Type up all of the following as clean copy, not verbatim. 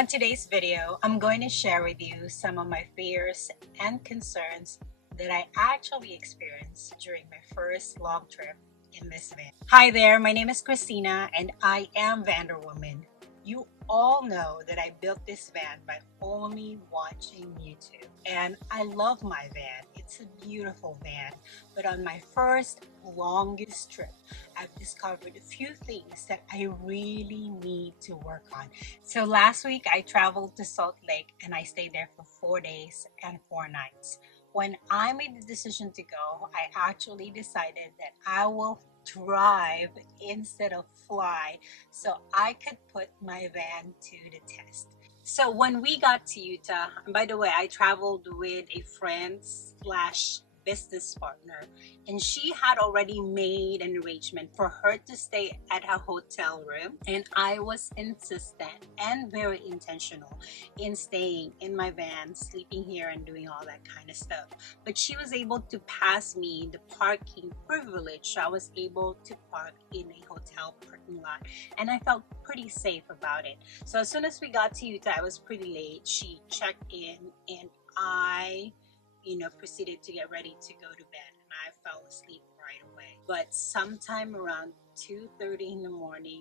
On today's video, I'm going to share with you some of my fears and concerns that I actually experienced during my first long trip in this van. Hi there, my name is Christina and I am Vanderwoman. You all know that I built this van by only watching YouTube. And I love my van. It's a beautiful van. But on my first longest trip, I've discovered a few things that I really need to work on. So last week I traveled to Salt Lake and I stayed there for 4 days and 4 nights. When I made the decision to go, I actually decided that I will drive instead of fly so I could put my van to the test. So when we got to Utah, and by the way, I traveled with a friend slash business partner, and she had already made an arrangement for her to stay at a hotel room, and I was insistent and very intentional in staying in my van, sleeping here and doing all that kind of stuff. But she was able to pass me the parking privilege, so I was able to park in a hotel parking lot, and I felt pretty safe about it. So as soon as we got to Utah, I was pretty late. She checked in and I proceeded to get ready to go to bed, and I fell asleep right away. But sometime around 2:30 in the morning,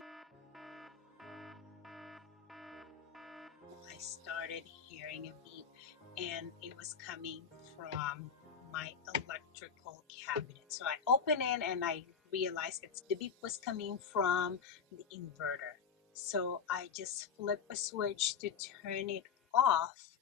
I started hearing a beep, and it was coming from my electrical cabinet. So I opened it and I realized the beep was coming from the inverter. So I just flipped a switch to turn it off,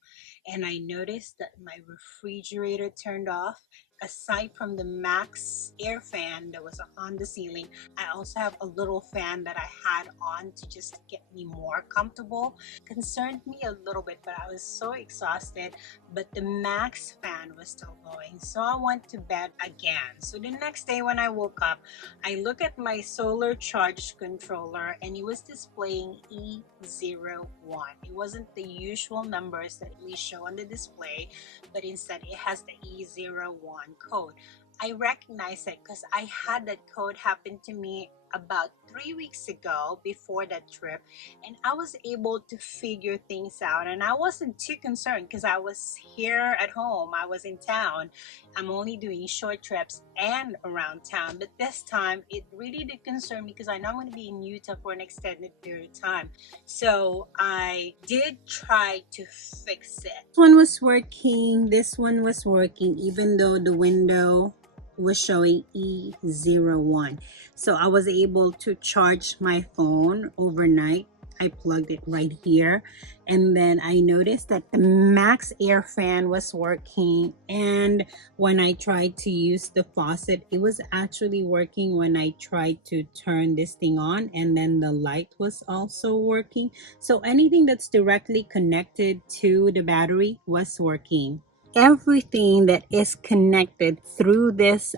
and I noticed that my refrigerator turned off. Aside from the max air fan that was on the ceiling, I also have a little fan that I had on to just get me more comfortable. Concerned me a little bit, but I was so exhausted, but the max fan was still going, so I went to bed again. So the next day when I woke up, I look at my solar charge controller and it was displaying E01. It wasn't the usual numbers that we show on the display, but instead it has the E01 code. I recognize it because I had that code happen to me about 3 weeks ago before that trip, and I was able to figure things out, and I wasn't too concerned because I was here at home. I was in town. I'm only doing short trips and around town, but this time it really did concern me because I know I'm going to be in Utah for an extended period of time. So I did try to fix it. This one was working, this one was working, even though the window was showing E01. So I was able to charge my phone overnight. I plugged it right here, and then I noticed that the max air fan was working, and when I tried to use the faucet, it was actually working when I tried to turn this thing on, and then the light was also working. So anything that's directly connected to the battery was working. Everything that is connected through this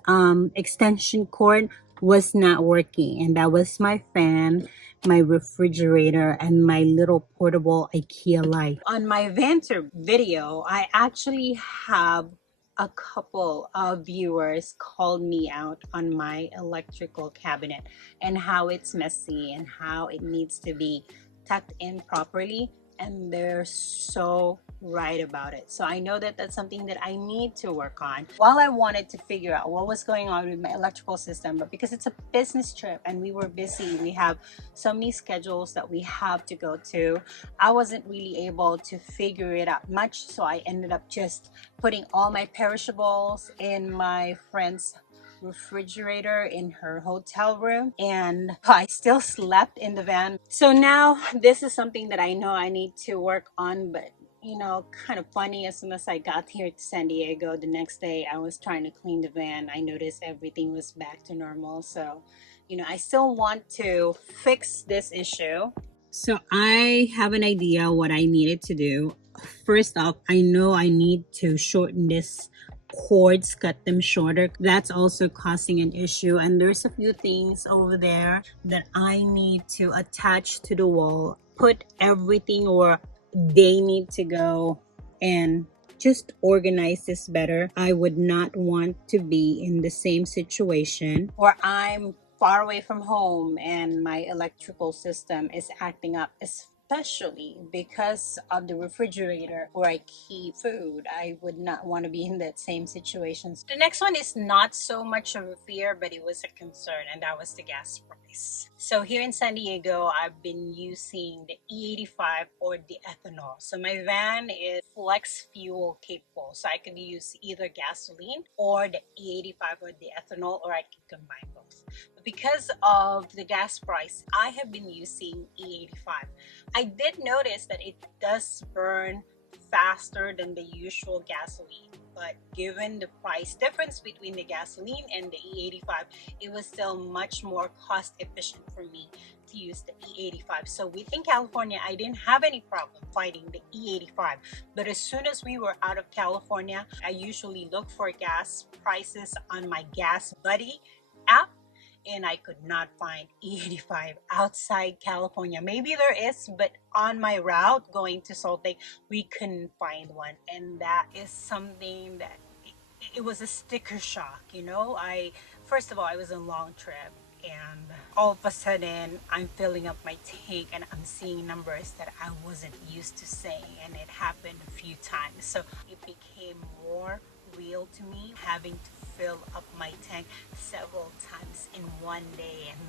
extension cord was not working, and that was my fan, my refrigerator, and my little portable IKEA light. On my Vanter video, I actually have a couple of viewers called me out on my electrical cabinet and how it's messy and how it needs to be tucked in properly, and they're so right about it. So I know that that's something that I need to work on. While I wanted to figure out what was going on with my electrical system, but because it's a business trip and we were busy, we have so many schedules that we have to go to, I wasn't really able to figure it out much. So I ended up just putting all my perishables in my friend's refrigerator in her hotel room, and I still slept in the van. So now this is something that I know I need to work on, but kind of funny, as soon as I got here to San Diego, the next day I was trying to clean the van. I noticed everything was back to normal. So I still want to fix this issue. So I have an idea what I needed to do. First off, I know I need to shorten this cords, cut them shorter. That's also causing an issue, and there's a few things over there that I need to attach to the wall, put everything where they need to go, and just organize this better. I would not want to be in the same situation where I'm far away from home and my electrical system is acting up, especially because of the refrigerator where I keep food. I would not want to be in that same situation. The next one is not so much of a fear, but it was a concern, and that was the gas price. So here in San Diego, I've been using the E85 or the ethanol. So my van is flex fuel capable, so I can use either gasoline or the E85 or the ethanol, or I can combine both. But because of the gas price, I have been using E85. I did notice that it does burn faster than the usual gasoline, but given the price difference between the gasoline and the E85, it was still much more cost efficient for me to use the E85. So within California, I didn't have any problem finding the E85, but as soon as we were out of California, I usually look for gas prices on my Gas Buddy app, and I could not find E85 outside California. Maybe there is, but on my route going to Salt Lake, we couldn't find one. And that is something that it was a sticker shock, you know. First of all, I was on a long trip, and all of a sudden I'm filling up my tank and I'm seeing numbers that I wasn't used to seeing, and it happened a few times. So it became more real to me having to fill up my tank several times in one day, and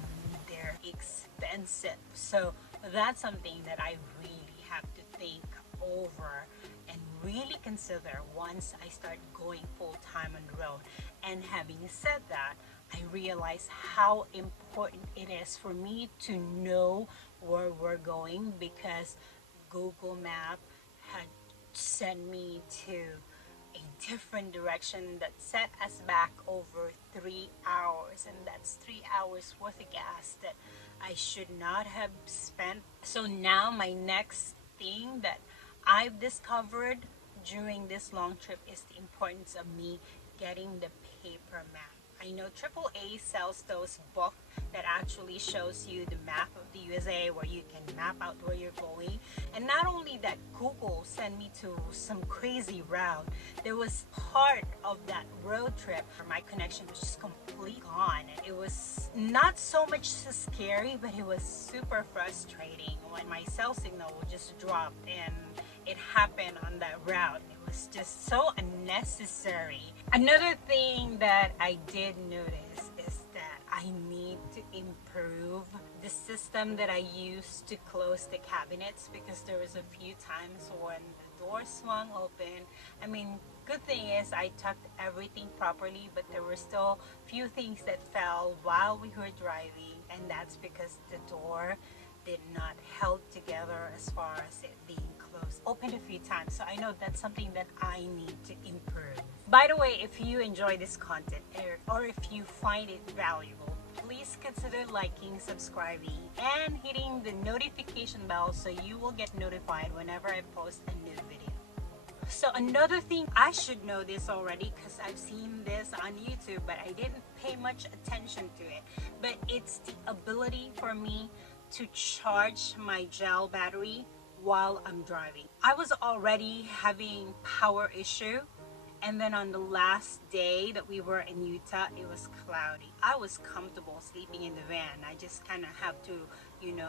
they're expensive. So that's something that I really have to think over and really consider once I start going full-time on the road. And having said that, I realize how important it is for me to know where we're going, because Google Map had sent me to a different direction that set us back over 3 hours, and that's 3 hours worth of gas that I should not have spent. So now my next thing that I've discovered during this long trip is the importance of me getting the paper map. I know AAA sells those books that actually shows you the map of the USA, where you can map out where you're going. And not only that, Google sent me to some crazy route. There was part of that road trip where my connection was just completely gone. It was not so much scary, but it was super frustrating when my cell signal just dropped, and it happened on that route. It was just so unnecessary. Another thing that I did notice is that I need to improve the system that I use to close the cabinets, because there was a few times when the door swung open. I mean, good thing is I tucked everything properly, but there were still few things that fell while we were driving, and that's because the door did not held together as far as it being closed. Opened a few times, so I know that's something that I need to improve. By the way, if you enjoy this content, or if you find it valuable, please consider liking, subscribing, and hitting the notification bell so you will get notified whenever I post a new video. So another thing, I should know this already because I've seen this on YouTube, but I didn't pay much attention to it. But it's the ability for me to charge my gel battery while I'm driving. I was already having power issue, and then on the last day that we were in Utah, it was cloudy. I was comfortable sleeping in the van. I just kind of have to,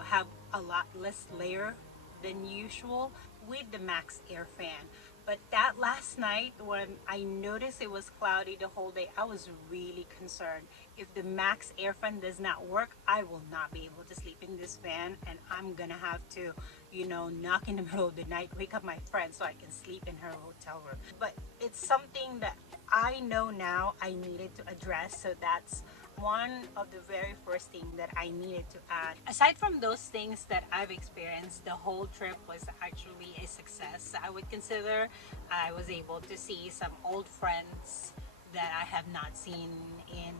have a lot less layer than usual with the Max Air fan. But that last night, when I noticed it was cloudy the whole day, I was really concerned. If the Max Air fan does not work, I will not be able to sleep in this van, and I'm gonna have to, knock in the middle of the night, wake up my friend so I can sleep in her hotel room. But it's something that I know now I needed to address, so that's one of the very first thing that I needed to add. Aside from those things that I've experienced, the whole trip was actually a success. I would consider I was able to see some old friends that I have not seen in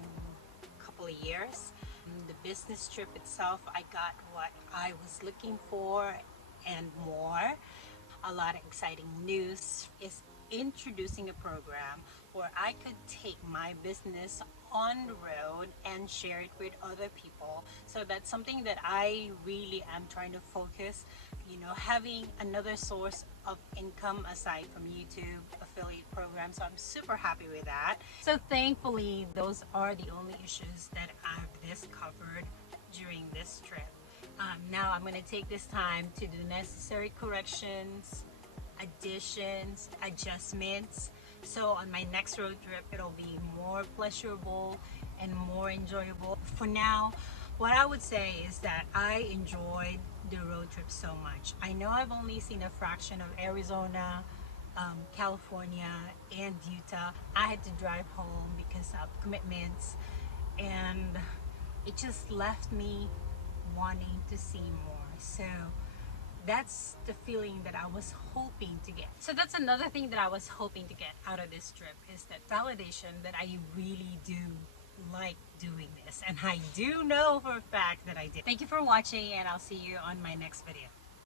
a couple of years. The business trip itself, I got what I was looking for and more. A lot of exciting news is introducing a program where I could take my business on the road and share it with other people. So that's something that I really am trying to focus, having another source of income aside from YouTube affiliate programs. So I'm super happy with that. So thankfully, those are the only issues that I've discovered during this trip. Now I'm going to take this time to do necessary corrections, additions, adjustments. So on my next road trip, it'll be more pleasurable and more enjoyable. For now, what I would say is that I enjoyed the road trip so much. I know I've only seen a fraction of Arizona, California, and Utah. I had to drive home because of commitments, and it just left me wanting to see more. So that's the feeling that I was hoping to get. So that's another thing that I was hoping to get out of this trip, is that validation that I really do like doing this, and I do know for a fact that I did. Thank you for watching, and I'll see you on my next video.